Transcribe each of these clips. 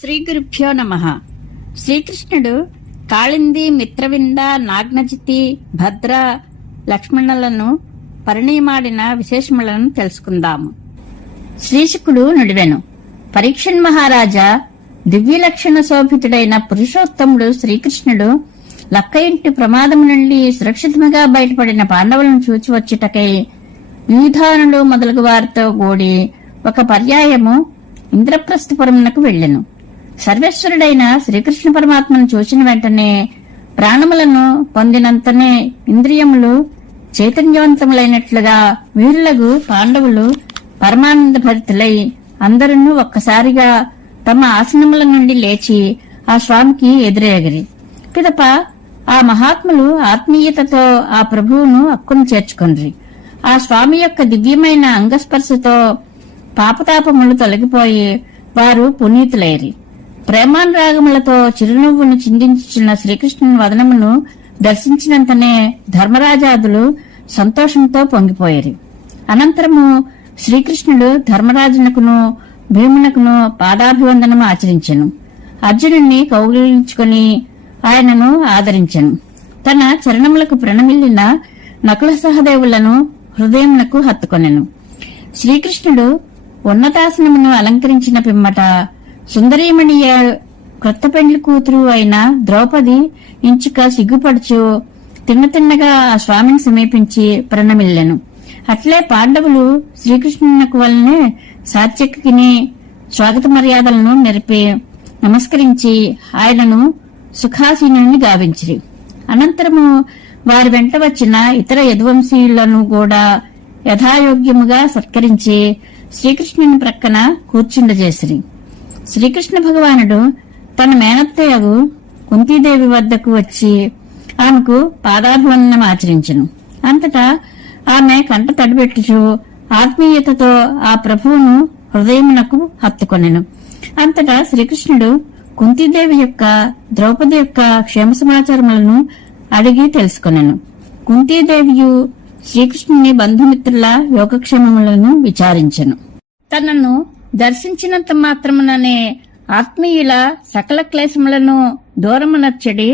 శ్రీ గురుభ్యో నమ. శ్రీకృష్ణుడు కాళింది మిత్రవింద నాగ్నజితి భద్ర లక్ష్మణులను పరిణయమాడిన విశేషములను తెలుసుకుందాము. శ్రీశుకుడు నుడివెను. పరీక్షన్ మహారాజా దివ్యలక్షణ శోభితుడైన పురుషోత్తముడు శ్రీకృష్ణుడు లక్క ఇంటి ప్రమాదం నుండి సురక్షితముగా బయటపడిన పాండవులను చూచి వచ్చుటకై యూధానులు మొదలగు వారితో కూడి ఒక పర్యాయము ఇంద్రప్రస్థపురమునకు వెళ్ళెను. సర్వేశ్వరుడైన శ్రీకృష్ణ పరమాత్మను చూసిన వెంటనే ప్రాణములను పొందినంతనే ఇంద్రియములు చైతన్యవంతములైనట్లుగా వీరులకు పాండవులు పరమానంద భరితులై అందరూ ఒక్కసారిగా తమ ఆసనముల నుండి లేచి ఆ స్వామికి ఎదురేగిరి పిదప ఆ మహాత్ములు ఆత్మీయతతో ఆ ప్రభువును అక్కును చేర్చుకొండ్రి ఆ స్వామి యొక్క దివ్యమైన అంగస్పర్శతో పాపతాపములు తొలగిపోయి వారు పునీతులైరి. ప్రేమానురాగములతో చిరునవ్వును చిందించుచున్న శ్రీకృష్ణుని వదనమును దర్శించినంతనే ధర్మరాజాదులు సంతోషంతో పొంగిపోయారు. అనంతరము శ్రీకృష్ణుడు ధర్మరాజునకును భీమునకును పాదాభివందనము ఆచరించెను. అర్జునుణ్ణి కౌగిలించుకుని ఆయనను ఆదరించెను. తన చరణములకు ప్రణమిల్లిన నకుల సహదేవులను హృదయమునకు హత్తుకొనెను. శ్రీకృష్ణుడు ఉన్నతాసనమును అలంకరించిన పిమ్మట సుందరీమణియ క్రొత్త పెండ్లి కూతురు అయిన ద్రౌపది ఇంచుక సిగ్గుపడుచు తిన్న తిన్నగా ఆ స్వామిని సమీపించి ప్రణమిల్లెను. అట్లే పాండవులు శ్రీకృష్ణునకు వల్లనే సాత్యకిని స్వాగత మర్యాదలను నెరిపి నమస్కరించి ఆయనను సుఖాసీనుని గావించిరి. అనంతరము వారి వెంట వచ్చిన ఇతర యదువంశీయులను కూడా యథాయోగ్యముగా సత్కరించి శ్రీకృష్ణుని ప్రక్కన కూర్చుండజేసిరి. శ్రీకృష్ణ భగవానుడు తన మేనత్తయ్యగు కుంతీదేవి వద్దకు వచ్చి ఆమెకు పాదాభివందనం ఆచరించెను. అంతటా ఆమె కంట తడిపెట్టుచు ఆత్మీయతతో ఆ ప్రభువును హృదయమునకు హత్తుకొనెను. అంతటా శ్రీకృష్ణుడు కుంతీదేవి యొక్క ద్రౌపది యొక్క క్షేమ సమాచారములను అడిగి తెలుసుకొనెను. కుంతీదేవియు శ్రీకృష్ణుని బంధుమిత్రుల యోగక్షేమములను విచారించెను. తనను దర్శించినంత మాత్రముననే ఆత్మీయుల సకల క్లేశములను దూరమునర్చడి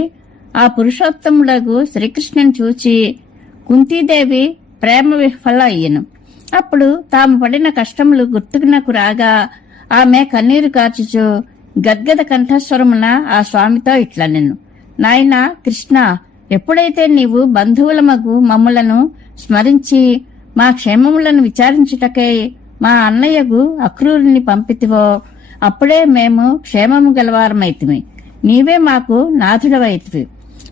ఆ పురుషోత్తములకు శ్రీకృష్ణుని చూచి కుంతీదేవి ప్రేమ విఫల అయ్యను అప్పుడు తాము పడిన కష్టములు గుర్తుకునకు రాగా ఆమె కన్నీరు కార్చుచు గద్గద కంఠస్వరమున ఆ స్వామితో ఇట్లా నిన్ను నాయన కృష్ణ ఎప్పుడైతే నీవు బంధువుల మగు మమ్ములను స్మరించి మా క్షేమములను విచారించుటకై మా అన్నయ్యకు అక్రూరుని పంపితివో అప్పుడే మేము క్షేమము గలవారమైతిమి. నీవే మాకు నాథుడవైతివి.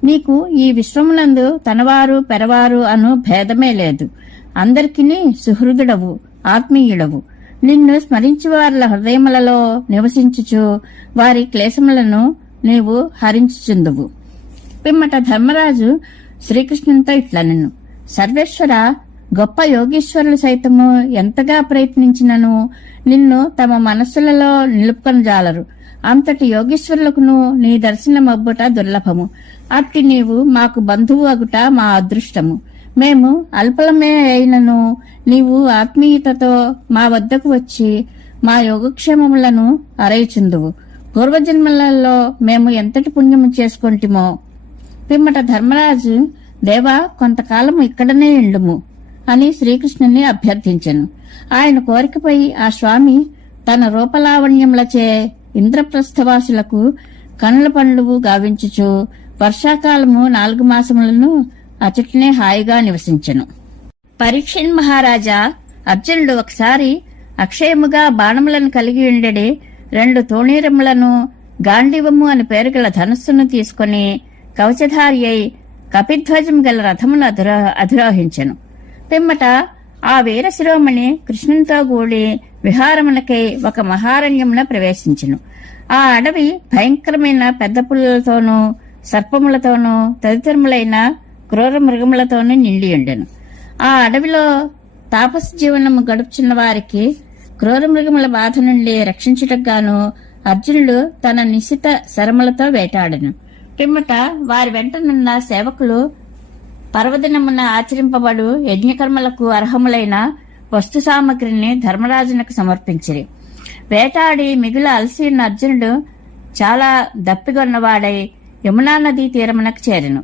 నీకు ఈ విశ్వమునందు తనవారు పెరవారు అను భేదమే లేదు. అందరికిని సుహృదుడవు ఆత్మీయుడవు. నిన్ను స్మరించి వారి హృదయములలో నివసించుచు వారి క్లేశములను నీవు హరించుచుందువు. పిమ్మట ధర్మరాజు శ్రీకృష్ణునితో ఇట్లా నిన్ను సర్వేశ్వర గొప్ప యోగీశ్వరులు సైతము ఎంతగా ప్రయత్నించినను నిన్ను తమ మనస్సులలో నిలుపుకొనజాలరు అంతటి యోగీశ్వరులకును నీ దర్శనమబ్బుట దుర్లభము. అట్టి నీవు మాకు బంధువు అగుట మా అదృష్టము. మేము అల్పలమే అయినను నీవు ఆత్మీయతతో మా వద్దకు వచ్చి మా యోగక్షేమములను అరయిచుందువు. పూర్వజన్మలలో మేము ఎంతటి పుణ్యము చేసుకొంటిమో. పిమ్మట ధర్మరాజు దేవా కొంతకాలం ఇక్కడనే ఎండుము అని శ్రీకృష్ణుని అభ్యర్థించెను. ఆయన కోరికపై ఆ స్వామి తన రూపలావణ్యములచే ఇంద్రప్రస్థవాసులకు కనుల పండ్లు గావించుచు వర్షాకాలము నాలుగు మాసములను అచటనే హాయిగా నివసించెను. పరీక్షన్ మహారాజా అర్జునుడు ఒకసారి అక్షయముగా బాణములను కలిగి ఉండడి రెండు తోణీరములను గాంధీవము అని పేరు గల ధనస్సును తీసుకుని కవచధారి అయి కపిధ్వజం గల రథమును అధిరో అధిరోహించెను. పిమ్మట ఆ వీర శిరోమణి కృష్ణునితో కూడి విహారమునకై ఒక మహారణ్యమున ప్రవేశించెను. ఆ అడవి భయంకరమైన పెద్ద పుల్లలతోనూ సర్పములతోనూ తదితరములైన క్రూర మృగములతోనూ నిండి ఉండెను. ఆ అడవిలో తాపస జీవనము గడుపుచున్న వారికి క్రూర మృగముల బాధ నుండి రక్షించుటకు గాను అర్జునుడు తన నిశిత శరములతో వేటాడను. పిమ్మట వారి వెంటనున్న సేవకులు పర్వదినమున ఆచరింపబడు యజ్ఞకర్మలకు అర్హములైన వస్తు సామగ్రిని ధర్మరాజునకు సమర్పించిరి. వేటాడి మిగుల అలసిన అర్జునుడు చాలా దప్పిగొన్నవాడై యమునా నదీ తీరమునకు చేరెను.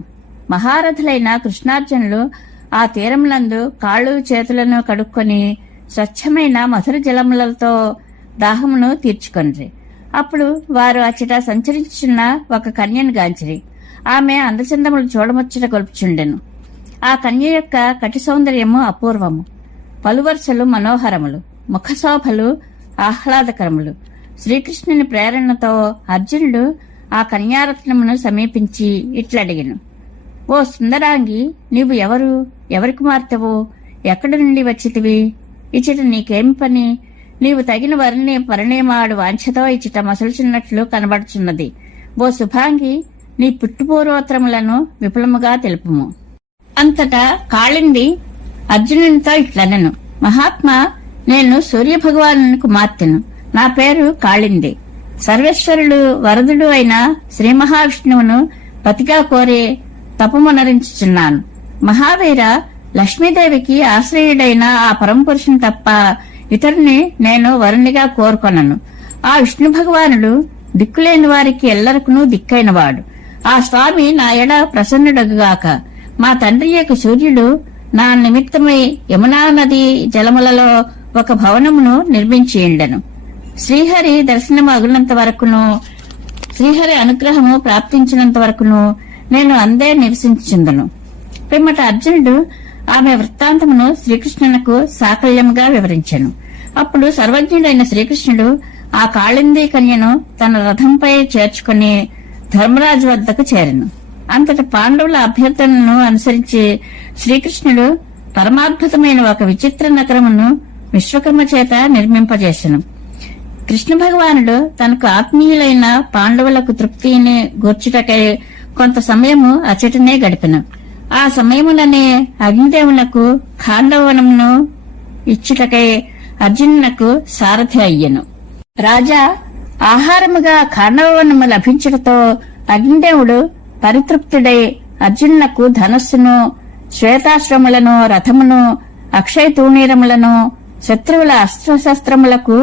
మహారథులైన కృష్ణార్జునులు ఆ తీరములందు కాళ్ళు చేతులను కడుక్కొని స్వచ్ఛమైన మధుర జలములతో దాహమును తీర్చుకొనిరి. అప్పుడు వారు అచ్చట సంచరించున్న ఒక కన్యను గాంచిరి. ఆమె అందచందములు చూడముచ్చట గొలుపుచుండెను. ఆ కన్య యొక్క కటి సౌందర్యము అపూర్వము. పలువరుసలు మనోహరములు. ముఖశోభలు ఆహ్లాదకరములు. శ్రీకృష్ణుని ప్రేరణతో అర్జునుడు ఆ కన్యారత్నమును సమీపించి ఇట్లడిగను. ఓ సుందరాంగి నీవు ఎవరు? ఎవరి కుమార్తెవు? ఎక్కడి నుండి వచ్చితివి? ఇచ్చట నీకేం పని? నీవు తగిన వరిని పరిణయమాడు వాంఛతో ఇచ్చట మసలుచున్నట్లు కనబడుచున్నది. ఓ శుభాంగి నీ పుట్టుపూర్వోత్తరములను విపులముగా తెలుపుము. అంతటా కాళింది అర్జునునితో ఇట్లనను. మహాత్మా నేను సూర్య భగవాను కుమార్తెను. నా పేరు కాళింది. సర్వేశ్వరుడు వరదుడు అయిన శ్రీ మహావిష్ణువును పతిగా కోరి తపమునరించుచున్నాను. మహావీర లక్ష్మీదేవికి ఆశ్రయుడైన ఆ పరమపురుషుని తప్ప ఇతరుని నేను వరుణిగా కోరుకొనను. ఆ విష్ణు భగవానుడు దిక్కులేని వారికి ఎల్లరకును దిక్కైనవాడు. ఆ స్వామి నా ఎడ ప్రసన్నుడగుగాక. మా తండ్రి యొక్క సూర్యుడు నా నిమిత్తమై యమునా నది జలములలో ఒక భవనమును నిర్మించియుండెను శ్రీహరి దర్శనము అగునంత వరకును శ్రీహరి అనుగ్రహము ప్రాప్తించినంత వరకును నేను అందే నివసించుందును పిమ్మట అర్జునుడు ఆమె వృత్తాంతమును శ్రీకృష్ణునకు సాకల్యముగా వివరించెను. అప్పుడు సర్వజ్ఞుడైన శ్రీకృష్ణుడు ఆ కాళింది కన్యను తన రథంపై చేర్చుకుని ధర్మరాజు వద్దకు చేరను. అంతటి పాండవుల అభ్యర్థనను అనుసరించి శ్రీకృష్ణుడు పరమాద్భుతమైన ఒక విచిత్ర నగరమును విశ్వకర్మ చేత నిర్మింపజేసెను. కృష్ణ భగవానుడు తనకు ఆత్మీయులైన పాండవులకు తృప్తిని గూర్చుటకై కొంత సమయము అచటనే గడిపిన. ఆ సమయములనే అగ్నిదేవునకు ఖాండవనమును ఇచ్చుటకై అర్జునునకు సారథి అయ్యెను. రాజా ఆహారముగా ఖాండవనము లభించటతో అగ్నిదేవుడు పరితృప్తుడై అర్జునులకు ధనస్సును శ్వేతాశ్రములను రథమును అక్షయ తూణీరములను శత్రువుల అస్త్రశస్త్రములకు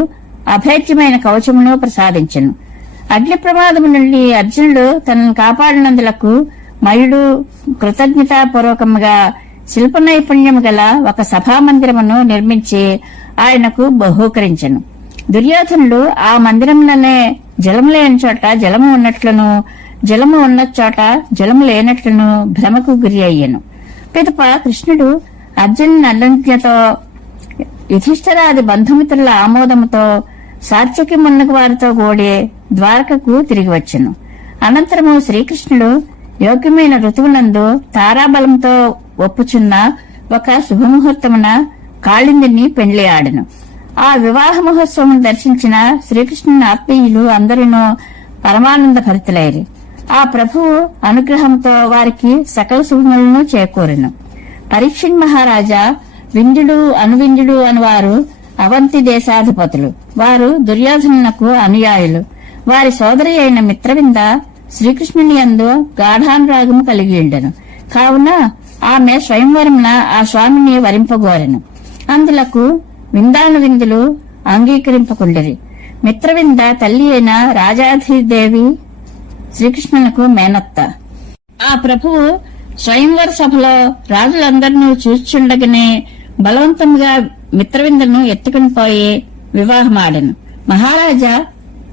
అభేద్యమైన కవచమును ప్రసాదించెను. అగ్ని ప్రమాదము నుండి అర్జునుడు తనను కాపాడినందులకు మయుడు కృతజ్ఞతాపూర్వకముగా శిల్ప నైపుణ్యము గల ఒక సభామందిరమును నిర్మించి ఆయనకు బహూకరించెను. దుర్యోధనుడు ఆ మందిరంలోనే జలము లేని చోట జలము ఉన్నట్లును జలము ఉన్న చోట జలము లేనట్లును భ్రమకు గురి అయ్యాను. పిదప కృష్ణుడు అర్జున్ నల్లంజ్ఞతో యుధిష్ఠరాది బంధుమిత్రుల ఆమోదముతో సాత్యకి మున్నకు వారితో కూడే ద్వారకకు తిరిగి వచ్చెను. అనంతరము శ్రీకృష్ణుడు యోగ్యమైన ఋతువునందు తారాబలంతో ఒప్పుచున్న ఒక శుభముహూర్తమున కాళిందిని పెండ్లి ఆడను. ఆ వివాహ మహోత్సవం దర్శించిన శ్రీకృష్ణుని ఆత్మీయులు అందరూ పరమానంద భరితులైరి. ఆ ప్రభువు అనుగ్రహంతో వారికి సకల శుభములను చేకూరెను. పరీక్షణ్ మహారాజా వింధ్యుడు అనువింధ్యుడు అని వారు అవంతి దేశాధిపతులు. వారు దుర్యోధనునకు అనుయాయులు. వారి సోదరి అయిన మిత్రవింద శ్రీకృష్ణుని యందు గాఢానురాగము కలిగి ఉండెను కావున ఆమె స్వయంవరమున ఆ స్వామిని వరింపగోరెను. అందులకు విందాను విందులు మిత్రవింద తల్లి అయిన రాజాధిదేవి శ్రీకృష్ణునకు మేనత్త. ఆ ప్రభువు స్వయంవర సభలో రాజులందరినూ చూచుండగానే బలవంతంగా మిత్రవిందను ఎత్తుకుని పోయి వివాహమాడెను. మహారాజా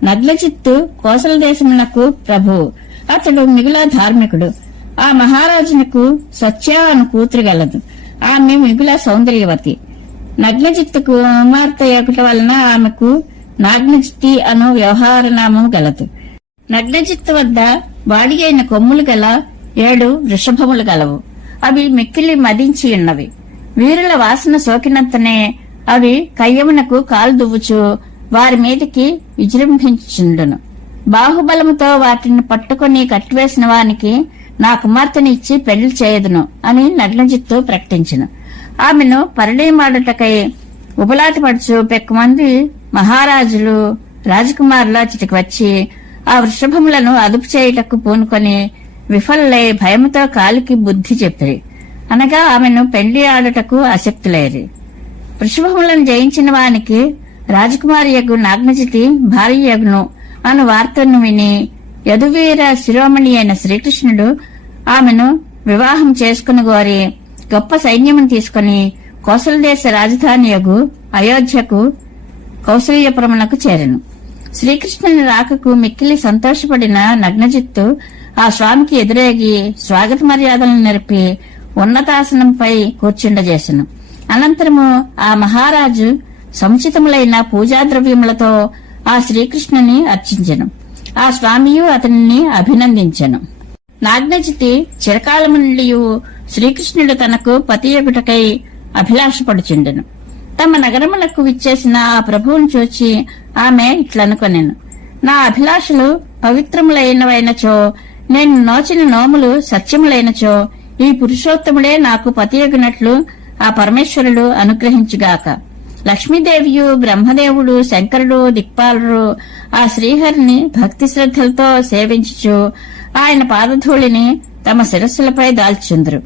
నగ్లచిత్తు కోసల దేశమునకు ప్రభువు అతడు మిగుల ధార్మికుడు. ఆ మహారాజునకు సత్య అను కూతురు గలదు. ఆమె మిగుల సౌందర్యవతి. నగ్నజిత్తుకు కుమార్తె ఒకటి వలన ఆమెకు నాగ్నజిత్తి అను వ్యవహార నామం గలదు. నగ్నజిత్తు వద్ద వాడిగైన కొమ్ములు గల ఏడు వృషభములు గలవు. అవి మిక్కిలి మదించి ఉన్నవి. వీరుల వాసన సోకినంతనే అవి కయ్యమునకు కాలు దువ్వుచు వారి మీదకి విజృంభించుండును బాహుబలముతో వాటిని పట్టుకుని కట్టివేసిన వానికి నా కుమార్తెని ఇచ్చి పెళ్ళి చేయదును అని నగ్నజిత్తు ప్రకటించను. ఆమెను పరిణయమాడుటకై ఉపలాటపడుచు పెక్కుమంది మహారాజులు రాజకుమారుల చిటికి వచ్చి ఆ వృషభములను అదుపు చేయుటకు పూనుకొని విఫలై భయముతో కాలికి బుద్ధి చెప్పిరి. అనగా ఆమెను పెళ్ళి ఆడుటకు ఆసక్తులేరి. వృషభములను జయించిన వానికి రాజకుమారి యగు నాగ్నజితి భార్య యగును అను వార్తను విని యదువీర శిరోమణి అయిన శ్రీకృష్ణుడు ఆమెను వివాహం చేసుకుని గోరి గొప్ప సైన్యమును తీసుకుని కోసలదేశ రాజధాని యగు అయోధ్యకు కౌసల్యపురమునకు చేరెను. శ్రీకృష్ణుని రాకకు మిక్కిలి సంతోషపడిన నగ్నజిత్తు ఆ స్వామికి ఎదురేగి స్వాగత మర్యాదలను నెరిపి ఉన్నతాసనంపై కూర్చుండజేసెను. అనంతరము ఆ మహారాజు సముచితములైన పూజా ద్రవ్యములతో ఆ శ్రీకృష్ణుని అర్చించెను. ఆ స్వామియు అతనిని అభినందించెను. నాగ్నజితి చిరకాలము నుండి శ్రీకృష్ణుడు తనకు పతియగుటకై అభిలాషపడుచుండెను. తమ నగరములకు విచ్చేసిన ఆ ప్రభువును చూచి ఆమె ఇట్లనుకొనెను. నా అభిలాషలు పవిత్రములైనవైనచో నేను నోచిన నోములు సత్యములైనచో ఈ పురుషోత్తముడే నాకు పతియగినట్లు ఆ పరమేశ్వరుడు అనుగ్రహించుగాక. లక్ష్మీదేవియు బ్రహ్మదేవుడు శంకరుడు దిక్పాలుడు ఆ శ్రీహరిని భక్తి శ్రద్ధలతో సేవించుచు ఆయన పాదధూళిని తమ శిరస్సులపై దాల్చుందరు.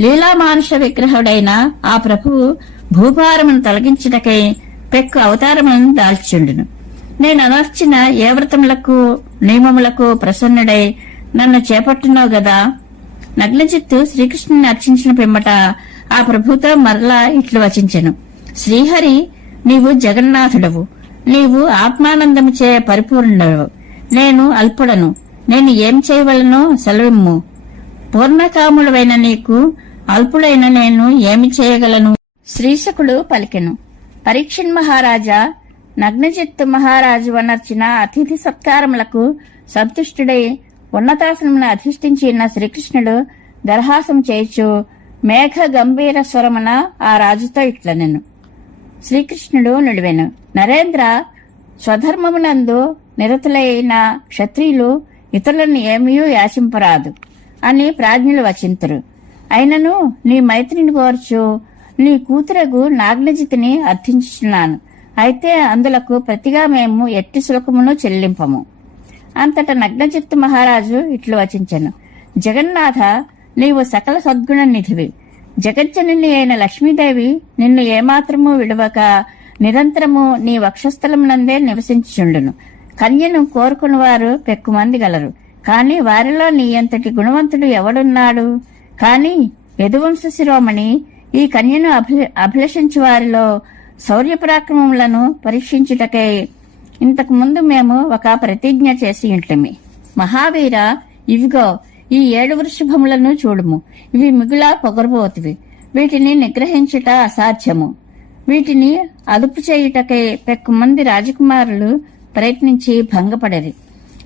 లీలామానుష విగ్రహుడైన ఆ ప్రభువు భూభారమును తొలగించుటకై పెక్కు అవతారములను దాల్చుండును. నేను అనర్చిన ఏ వ్రతములకు నియమములకు ప్రసన్నుడై నన్ను చేపట్టున్నావు గదా? నగ్నజిత్తు శ్రీకృష్ణుని అర్చించిన పిమ్మట ఆ ప్రభుతో మరలా ఇట్లు వచించెను. శ్రీహరి నీవు జగన్నాథుడవు. నీవు ఆత్మానందముచే పరిపూర్ణుడవు. నేను అల్పుడను. నేను ఏం చేయవలనో సెలవిమ్ము. పూర్ణకాముడవైన నీకు అల్పుడైన నేను ఏమి చేయగలను? శ్రీశకుడు పలికెను. పరీక్షణ్ మహారాజా నగ్నజిత్ మహారాజు వనర్చిన అతిథి సత్కారములకు సంతుష్టుడై ఉన్నతాసనమును అధిష్ఠించి ఉన్న శ్రీకృష్ణుడు గర్హాసం చేయుచు మేఘ గంభీర స్వరమున ఆ రాజుతో ఇట్లనెను. శ్రీకృష్ణుడు నిడివెను. నరేంద్ర స్వధర్మమునందు నిరతులైన క్షత్రియులు ఇతరులను ఏమీ యాచింపరాదు అని ప్రాజ్ఞులు వచింతురు. అయినను నీ మైత్రిని కోర్చు నీ కూతురగు నాగ్నజితిని అర్థించుచున్నాను. అయితే అందులకు ప్రతిగా మేము ఎట్టి శుల్కమును చెల్లింపము. అంతట నగ్నచిత్తు మహారాజు ఇట్లు వచించెను. జగన్నాథ నీవు సకల సద్గుణ నిధివి. జగజ్జనని అయిన లక్ష్మీదేవి నిన్ను ఏమాత్రము విడవక నిరంతరము నీ వక్షస్థలమునందే నివసించుచుండును. కన్యను కోరుకుని వారు పెక్కుమంది గలరు. కాని వారిలో నీ అంతటి గుణవంతుడు ఎవడున్నాడు? కాని యదువంశ శిరోమణి ఈ కన్యను అభి అభిలషించు వారిలో శౌర్య పరాక్రమములను పరీక్షించుటకై ఇంతకు ముందు మేము ఒక ప్రతిజ్ఞ చేసి ఉంటమి. మహావీర ఇవిగో ఈ ఏడు వృషభములను చూడుము. ఇవి మిగులా పొగరబోతువి. వీటిని నిగ్రహించుట అసాధ్యము. వీటిని అదుపు చేయుటకై పెక్కుమంది రాజకుమారులు ప్రయత్నించి భంగపడరి.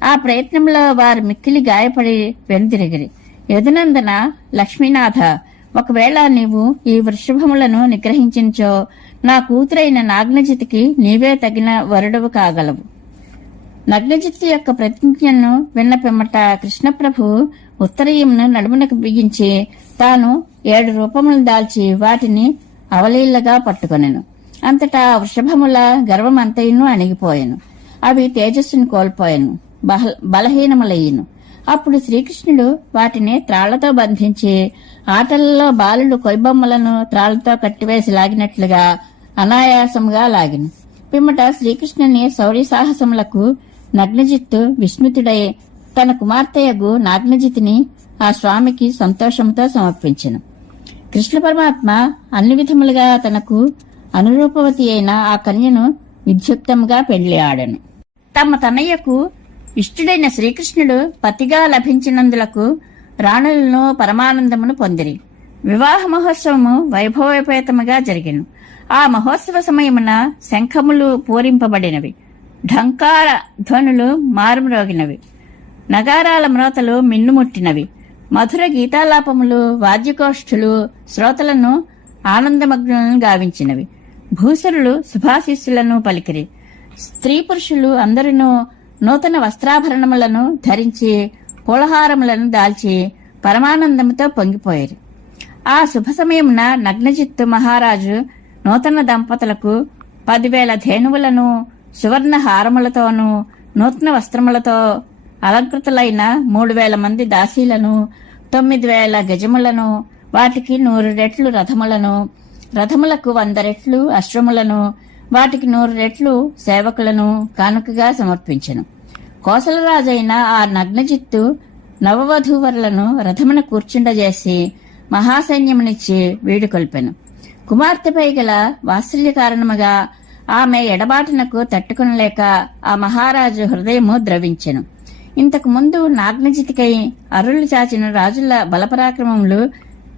ఆ ప్రయత్నంలో వారు మిక్కిలి గాయపడి వెనుదిరిగిరి. యదునందన లక్ష్మీనాథ ఒకవేళ నీవు ఈ వృషభములను నిగ్రహించినచో నా కూతురైన నాగ్నజితికి నీవే తగిన వరుడవు కాగలవు. నగ్నజిత్తు యొక్క ప్రతిజ్ఞను విన్న పిమ్మట కృష్ణప్రభు ఉత్తరీయంను నడుమునకు బిగించి తాను ఏడు రూపములు దాల్చి వాటిని అవలీలగా పట్టుకొనెను. అంతటా వృషభముల గర్వమంతయును అణిగిపోయాను. అవి తేజస్సును కోల్పోయాను. బహ బలహీనములయ్యను. అప్పుడు శ్రీకృష్ణుడు వాటిని త్రాళ్ళతో బంధించి ఆటలలో బాలుడు కొయ్యబొమ్మలను త్రాళ్ళతో కట్టివేసి లాగినట్లుగా అనాయాసముగా లాగిను. పిమ్మట శ్రీకృష్ణుని శౌర్య సాహసములకు నగ్నజిత్తు విస్మితుడై తన కుమార్తెయగు నాగ్నజితిని ఆ స్వామికి సంతోషంతో సమర్పించను. కృష్ణ పరమాత్మ అన్ని విధములుగా తనకు అనురూపవతి అయిన ఆ కన్యను విద్యుక్తముగా పెళ్ళి ఆడను. తమ తనయ్యకు ఇష్టుడైన శ్రీకృష్ణుడు పతిగా లభించినందులకు రాణులను పరమానందమును పొందిరి. వివాహ మహోత్సవము వైభవోపేతముగా జరిగిను. ఆ మహోత్సవ సమయమున శంఖములు పూరింపబడినవి. ఢంకార ధ్వనులు మారుమ్రోగినవి. నగారాల మ్రోతలు మిన్నుముట్టినవి. మధుర గీతాలాపములు వాద్యకోష్ఠులు శ్రోతలను ఆనందమగ్నులను గావించినవి. భూసురులు శుభాశిస్సులను పలికిరి. స్త్రీ పురుషులు అందరినూ నూతన వస్త్రాభరణములను ధరించి పూలహారములను దాల్చి పరమానందముతో పొంగిపోయారు. ఆ శుభ సమయమున నగ్నజిత్తు మహారాజు నూతన దంపతులకు పదివేల ధేనువులను సువర్ణ హారములతోనూ నూతన వస్త్రములతో అలంకృతులైన మూడు వేల మంది దాసీలను తొమ్మిది వేల గజములను వాటికి నూరు రెట్లు రథములను రథములకు వంద రెట్లు అశ్వములను వాటికి నూరు రెట్లు సేవకులను కానుకగా సమర్పించెను. కోసలరాజైన ఆ నగ్నజిత్తు నవవధూవరులను రథమున కూర్చుండజేసి మహాసైన్యమునిచ్చి వీడుకొల్పెను కుమార్తెపై గల వాత్సల్య కారణముగా ఆమె ఎడబాటునకు తట్టుకొనలేక ఆ మహారాజు హృదయము ద్రవించెను. ఇంతకు ముందు నాగ్నజితికై అరులు చాచిన రాజుల బలపరాక్రమములు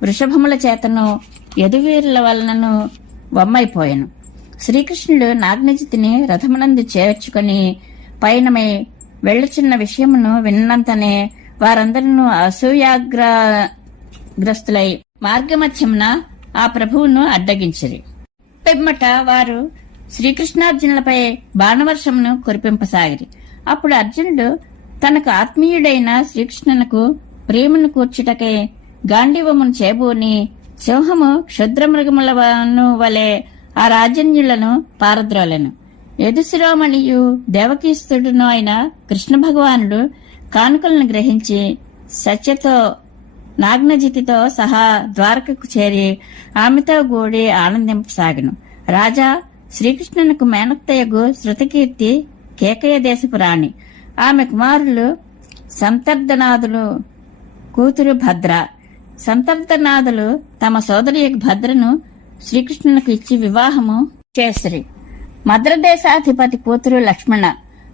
వృషభముల చేతను యదువీరుల వలనను వమ్మైపోయాను. శ్రీకృష్ణుడు నాగ్నజితిని రథమునందు చేర్చుకొని పయనమై వెళ్ళుచున్న విషయమును విన్నంతనే వారందరూ అసూయాగ్రస్తులై మార్గమధ్యమున ఆ ప్రభువును అడ్డగించిరి. పిమ్మట వారు శ్రీకృష్ణార్జునులపై బాణవర్షమును కురిపింపసాగిరి. అప్పుడు అర్జునుడు తనకు ఆత్మీయుడైన శ్రీకృష్ణునకు ప్రేమను కూర్చుటకై గాంధీవమును చేబూని సింహము క్షుద్రమృగములను వలె ఆ రాజన్యులను పారద్రోలను. యదుశిరోమణియు దేవకీస్తుడును అయిన కృష్ణ భగవానుడు కానుకలను గ్రహించి సత్యతో నాగ్నజితితో సహా ద్వారకకు చేరి ఆమెతో కూడి ఆనందింపసాగను. రాజా శ్రీకృష్ణునకు మేనత్తయ్యగు శృతకీర్తి కేకయ దేశపు రాణి. ఆమె కుమారులు సంతర్ధనాథులు కూతురు భద్ర. సంతర్ధనాథులు తమ సోదరి భద్రను శ్రీకృష్ణునికి ఇచ్చి వివాహము చేసిరి. మద్రదేశాధిపతి కూతురు లక్ష్మణ.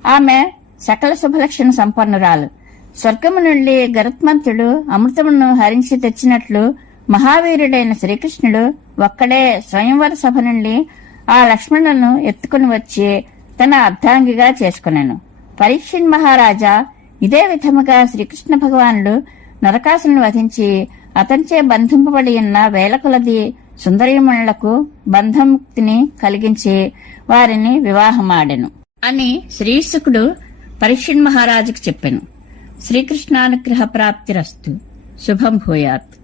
ఆమె సకల శుభలక్షణ సంపన్నురాలు. స్వర్గము నుండి గరుత్మంతుడు అమృతమును హరించి తెచ్చినట్లు మహావీరుడైన శ్రీకృష్ణుడు ఒక్కడే స్వయంవర సభ నుండి ఆ లక్ష్మణులను ఎత్తుకుని వచ్చి తన అర్ధాంగిగా చేసుకున్నాను పరీక్షణ్ మహారాజా ఇదే విధముగా శ్రీకృష్ణ భగవానుడు నరకాసును వధించి అతనిచే బంధింపబడి ఉన్న వేల కొలది సుందరీమణులకు బంధముక్తిని కలిగించి వారిని వివాహమాడెను అని శ్రీశుకుడు పరీక్షణ్ మహారాజుకు చెప్పెను. శ్రీకృష్ణానుగ్రహ ప్రాప్తిరస్తు శుభం భూయాత్.